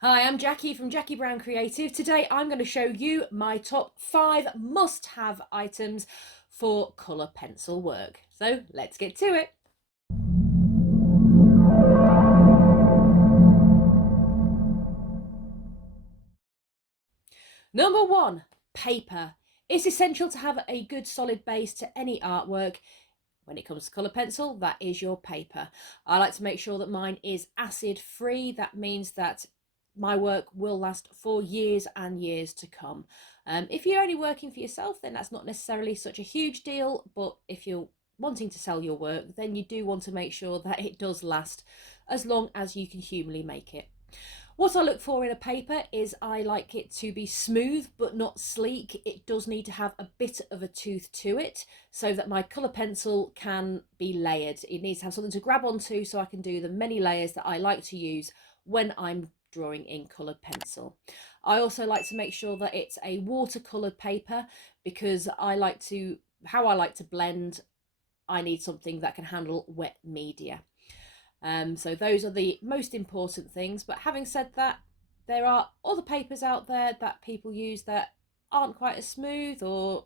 Hi, I'm Jackie from Jackie Brown Creative. Today I'm going to show you my top 5 must-have items for colour pencil work. So let's get to it. Number 1, paper. It's essential to have a good solid base to any artwork. When it comes to colour pencil, that is your paper. I like to make sure that mine is acid free. That means that my work will last for years and years to come. If you're only working for yourself, then that's not necessarily such a huge deal, but if you're wanting to sell your work, then you do want to make sure that it does last as long as you can humanly make it. What I look for in a paper is I like it to be smooth but not sleek. It does need to have a bit of a tooth to it so that my colour pencil can be layered. It needs to have something to grab onto so I can do the many layers that I like to use when I'm drawing in coloured pencil. I also like to make sure that it's a watercoloured paper because how I like to blend, I need something that can handle wet media. So those are the most important things. But having said that, there are other papers out there that people use that aren't quite as smooth or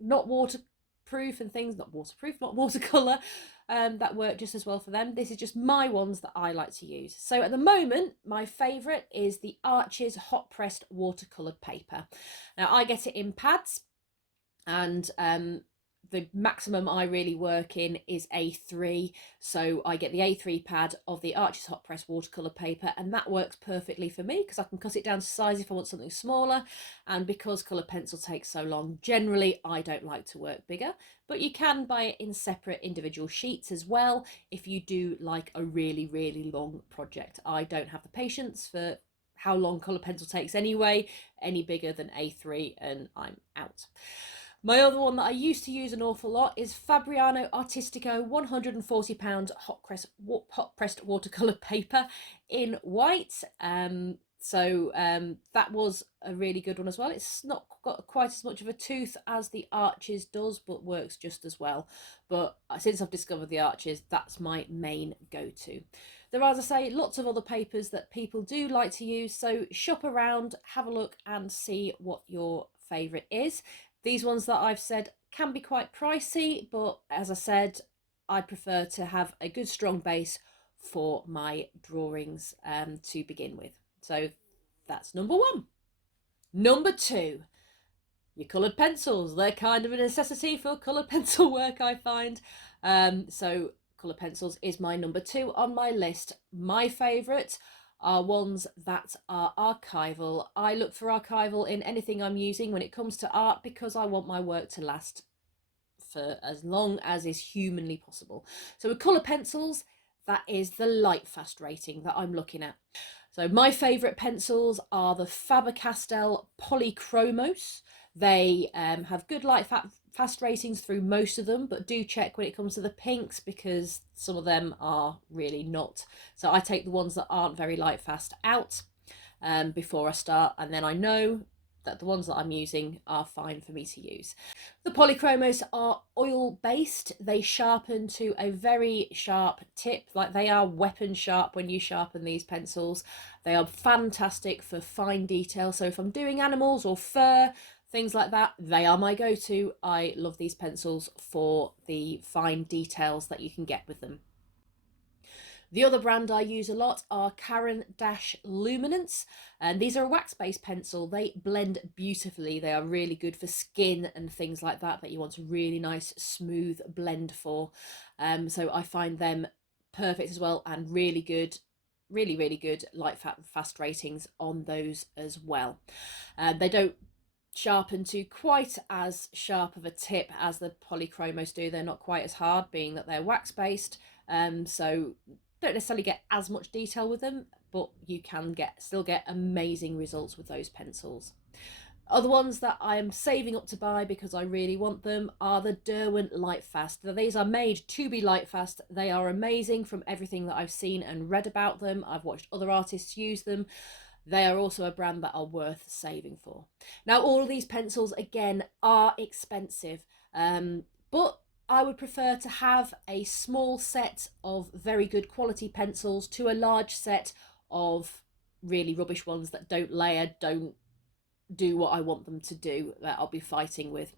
not waterproof and things, not waterproof, not watercolor, that work just as well for them. This is just my ones that I like to use. So at the moment, my favourite is the Arches hot pressed watercoloured paper. Now I get it in pads, and the maximum I really work in is A3, so I get the A3 pad of the Arches hot press watercolor paper, and that works perfectly for me because I can cut it down to size if I want something smaller. And because color pencil takes so long, generally I don't like to work bigger, but you can buy it in separate individual sheets as well if you do like a really long project. I don't have the patience for how long color pencil takes anyway. Any bigger than A3 and I'm out. My other one that I used to use an awful lot is Fabriano Artistico 140 pound hot pressed watercolor paper in white. That was a really good one as well. It's not got quite as much of a tooth as the Arches does, but works just as well. But since I've discovered the Arches, that's my main go-to. There are, as I say, lots of other papers that people do like to use, so shop around, have a look and see what your favourite is. These ones that I've said can be quite pricey, but as I said, I prefer to have a good strong base for my drawings to begin with. So that's number 1. Number 2, your coloured pencils. They're kind of a necessity for coloured pencil work, I find. So coloured pencils is my number 2 on my list. My favourite are ones that are archival. I look for archival in anything I'm using when it comes to art because I want my work to last for as long as is humanly possible. So with colour pencils, that is the light fast rating that I'm looking at. So my favourite pencils are the Faber-Castell Polychromos. They have good light fast ratings through most of them, but do check when it comes to the pinks because some of them are really not. So I take the ones that aren't very light fast out before I start, and then I know that the ones that I'm using are fine for me to use. The polychromos are oil based. They sharpen to a very sharp tip, like they are weapon sharp when you sharpen these pencils. They are fantastic for fine detail. So if I'm doing animals or fur, things like that, they are my go-to. I love these pencils for the fine details that you can get with them. The other brand I use a lot are Caran d'Ache Luminance, and these are a wax-based pencil. They blend beautifully. They are really good for skin and things like that you want a really nice smooth blend for. So I find them perfect as well, and really good, really good light fast ratings on those as well. They don't sharpen to quite as sharp of a tip as the polychromos do. They're not quite as hard, being that they're wax-based. So don't necessarily get as much detail with them, but you can still get amazing results with those pencils. Other ones that I am saving up to buy because I really want them are the Derwent Lightfast. Now, these are made to be lightfast. They are amazing from everything that I've seen and read about them. I've watched other artists use them. They are also a brand that are worth saving for. Now, all of these pencils, again, are expensive, but I would prefer to have a small set of very good quality pencils to a large set of really rubbish ones that don't layer, don't do what I want them to do, that I'll be fighting with.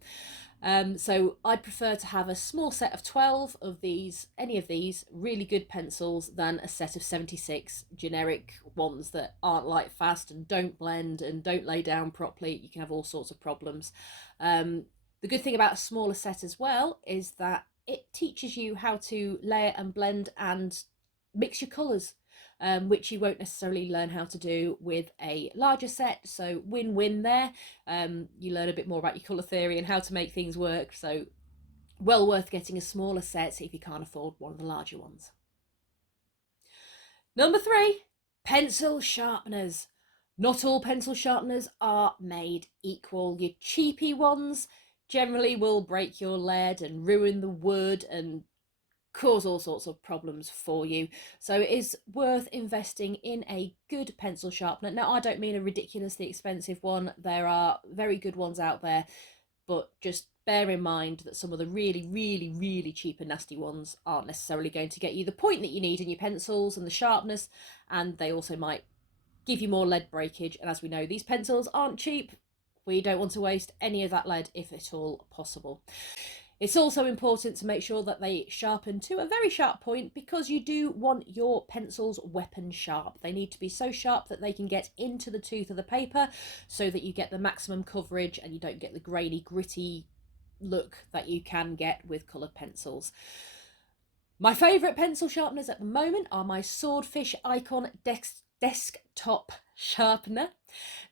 So I prefer to have a small set of 12 of these, any of these really good pencils, than a set of 76 generic ones that aren't light fast and don't blend and don't lay down properly. You can have all sorts of problems. The good thing about a smaller set as well is that it teaches you how to layer and blend and mix your colours, which you won't necessarily learn how to do with a larger set. So win-win there. You learn a bit more about your colour theory and how to make things work. So well worth getting a smaller set if you can't afford one of the larger ones. Number 3, pencil sharpeners. Not all pencil sharpeners are made equal. Your cheapy ones generally will break your lead and ruin the wood and cause all sorts of problems for you. So it is worth investing in a good pencil sharpener. Now, I don't mean a ridiculously expensive one. There are very good ones out there, but just bear in mind that some of the really cheap and nasty ones aren't necessarily going to get you the point that you need in your pencils and the sharpness, and they also might give you more lead breakage. And as we know, these pencils aren't cheap. We don't want to waste any of that lead if at all possible. It's also important to make sure that they sharpen to a very sharp point, because you do want your pencils weapon sharp. They need to be so sharp that they can get into the tooth of the paper, so that you get the maximum coverage and you don't get the grainy, gritty look that you can get with coloured pencils. My favourite pencil sharpeners at the moment are my Swordfish Icon desktop sharpener.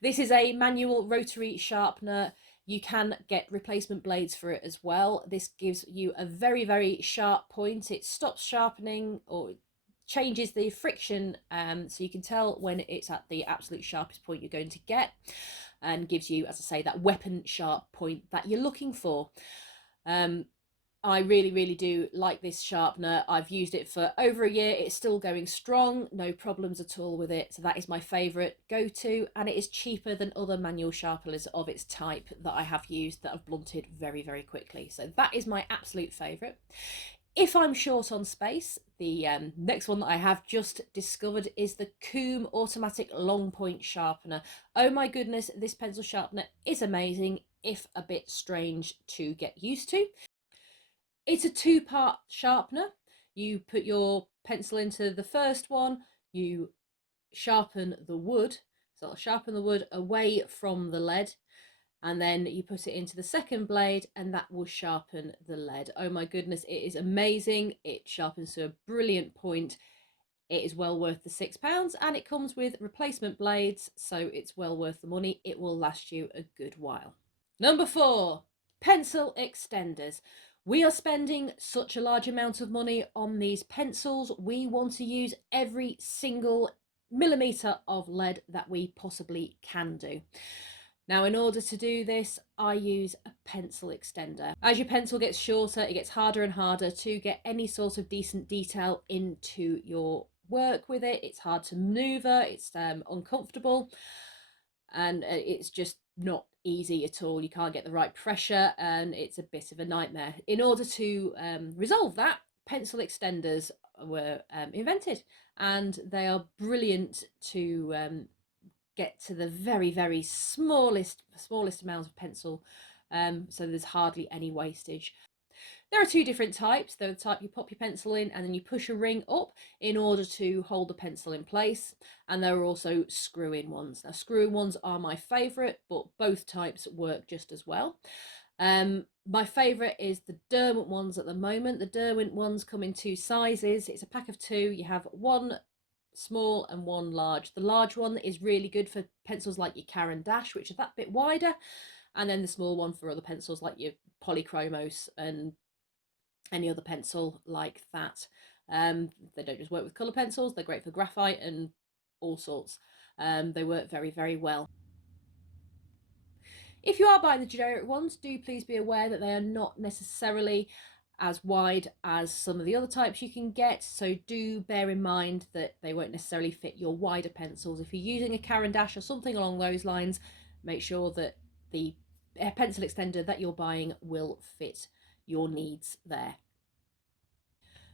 This is a manual rotary sharpener. You can get replacement blades for it as well. This gives you a very sharp point. It stops sharpening or changes the friction, so you can tell when it's at the absolute sharpest point you're going to get, and gives you, as I say, that weapon sharp point that you're looking for. I really do like this sharpener. I've used it for over a year. It's still going strong, no problems at all with it. So that is my favourite go-to, and it is cheaper than other manual sharpeners of its type that I have used that have blunted very quickly. So that is my absolute favourite. If I'm short on space, the next one that I have just discovered is the Coombe Automatic Long Point Sharpener. Oh my goodness, this pencil sharpener is amazing, if a bit strange to get used to. It's a 2-part sharpener. You put your pencil into the first one, you sharpen the wood, so it'll sharpen the wood away from the lead, and then you put it into the second blade and that will sharpen the lead. Oh my goodness, it is amazing. It sharpens to a brilliant point. It is well worth the £6, and it comes with replacement blades, so it's well worth the money. It will last you a good while. Number 4, pencil extenders. We are spending such a large amount of money on these pencils. We want to use every single millimetre of lead that we possibly can do. Now, in order to do this, I use a pencil extender. As your pencil gets shorter, it gets harder and harder to get any sort of decent detail into your work with it. It's hard to maneuver, it's uncomfortable, and it's just not easy at all. You can't get the right pressure and it's a bit of a nightmare. In order to resolve that, pencil extenders were invented, and they are brilliant to get to the very smallest amount of pencil, so there's hardly any wastage. There are 2 different types. There's the type you pop your pencil in and then you push a ring up in order to hold the pencil in place, and there are also screw-in ones. Now, screw-in ones are my favourite, but both types work just as well. My favourite is the Derwent ones at the moment. The Derwent ones come in 2 sizes. It's a pack of 2. You have one small and one large. The large one is really good for pencils like your Caran d'Ache, which are that bit wider, and then the small one for other pencils like your Polychromos and any other pencil like that. They don't just work with colour pencils, they're great for graphite and all sorts. They work very well. If you are buying the generic ones, do please be aware that they are not necessarily as wide as some of the other types you can get, so do bear in mind that they won't necessarily fit your wider pencils. If you're using a Caran d'Ache or something along those lines, make sure that the pencil extender that you're buying will fit your needs there.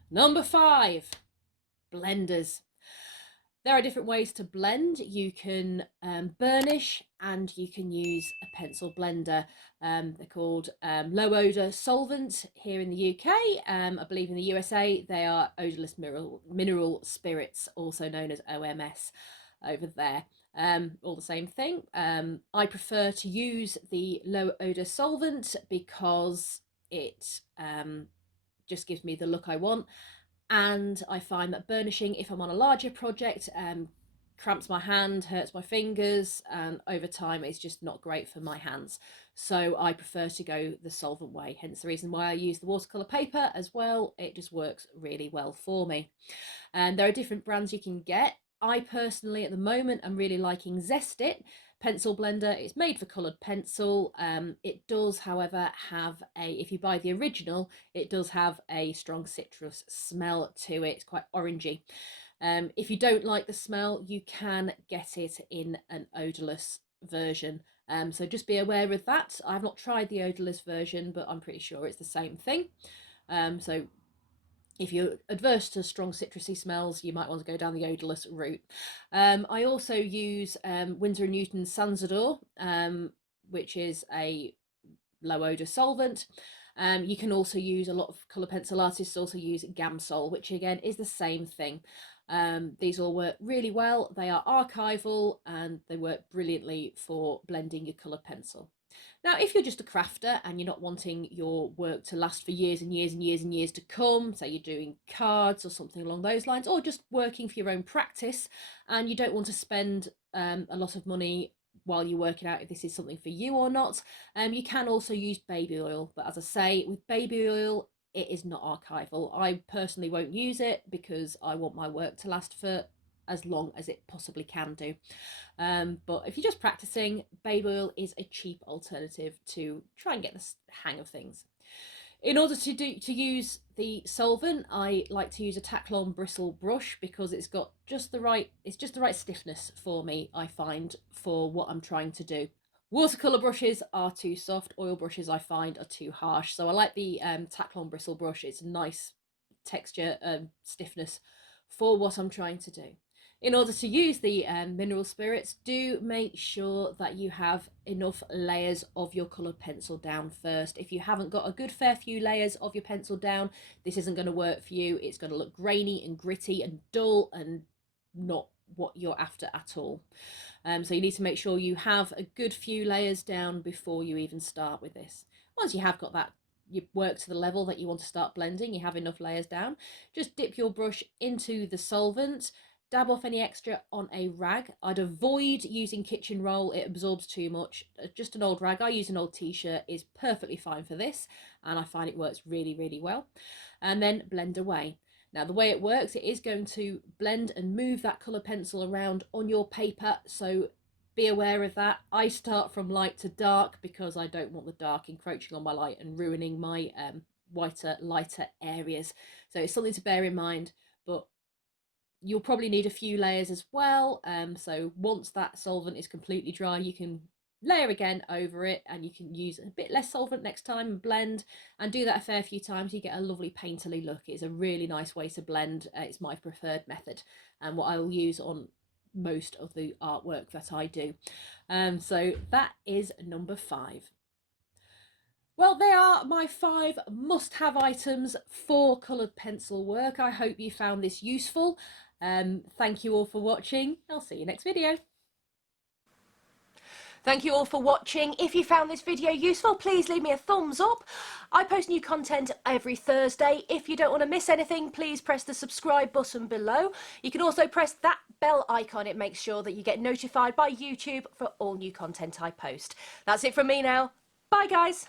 Number 5, blenders. There are different ways to blend. You can burnish, and you can use a pencil blender. They're called low odour solvent here in the UK. I believe in the USA they are odourless mineral spirits, also known as OMS over there. All the same thing. I prefer to use the low odour solvent because it just gives me the look I want. And I find that burnishing, if I'm on a larger project, cramps my hand, hurts my fingers, and over time it's just not great for my hands. So I prefer to go the solvent way, hence the reason why I use the watercolour paper as well. It just works really well for me. And there are different brands you can get. I personally, at the moment, I'm really liking Zest-It pencil blender. It's made for coloured pencil. It does, however, have if you buy the original, it does have a strong citrus smell to it. It's quite orangey. If you don't like the smell, you can get it in an odourless version. So just be aware of that. I've not tried the odourless version, but I'm pretty sure it's the same thing. So if you're adverse to strong citrusy smells, you might want to go down the odourless route. I also use Winsor & Newton Sansador, which is a low odour solvent. You can also use, a lot of colour pencil artists also use Gamsol, which again is the same thing. These all work really well. They are archival and they work brilliantly for blending your colour pencil. Now, if you're just a crafter and you're not wanting your work to last for years and years and years and years to come, say you're doing cards or something along those lines, or just working for your own practice, and you don't want to spend a lot of money while you're working out if this is something for you or not, you can also use baby oil. But as I say, with baby oil, it is not archival. I personally won't use it because I want my work to last for as long as it possibly can do. But if you're just practicing, baby oil is a cheap alternative to try and get the hang of things. In order to use the solvent, I like to use a Taklon bristle brush because it's got just the right stiffness for me, I find, for what I'm trying to do. Watercolour brushes are too soft, oil brushes I find are too harsh. So I like the Taklon bristle brush. It's a nice texture and stiffness for what I'm trying to do. In order to use the mineral spirits, do make sure that you have enough layers of your coloured pencil down first. If you haven't got a good fair few layers of your pencil down, this isn't going to work for you. It's going to look grainy and gritty and dull and not what you're after at all. So you need to make sure you have a good few layers down before you even start with this. Once you have got that, you work to the level that you want to start blending, you have enough layers down, just dip your brush into the solvent, dab off any extra on a rag. I'd avoid using kitchen roll, it absorbs too much. Just an old rag, I use an old t-shirt, is perfectly fine for this, and I find it works really, really well. And then blend away. Now, the way it works, it is going to blend and move that colour pencil around on your paper, so be aware of that. I start from light to dark because I don't want the dark encroaching on my light and ruining my whiter, lighter areas. So it's something to bear in mind, but you'll probably need a few layers as well. So once that solvent is completely dry, you can layer again over it, and you can use a bit less solvent next time and blend, and do that a fair few times. You get a lovely painterly look. It's a really nice way to blend. It's my preferred method and what I will use on most of the artwork that I do. So that is number 5. Well, they are my 5 must-have items for coloured pencil work. I hope you found this useful. Thank you all for watching. I'll see you next video. Thank you all for watching. If you found this video useful, please leave me a thumbs up. I post new content every Thursday. If you don't want to miss anything, please press the subscribe button below. You can also press that bell icon. It makes sure that you get notified by YouTube for all new content I post. That's it from me now. Bye, guys.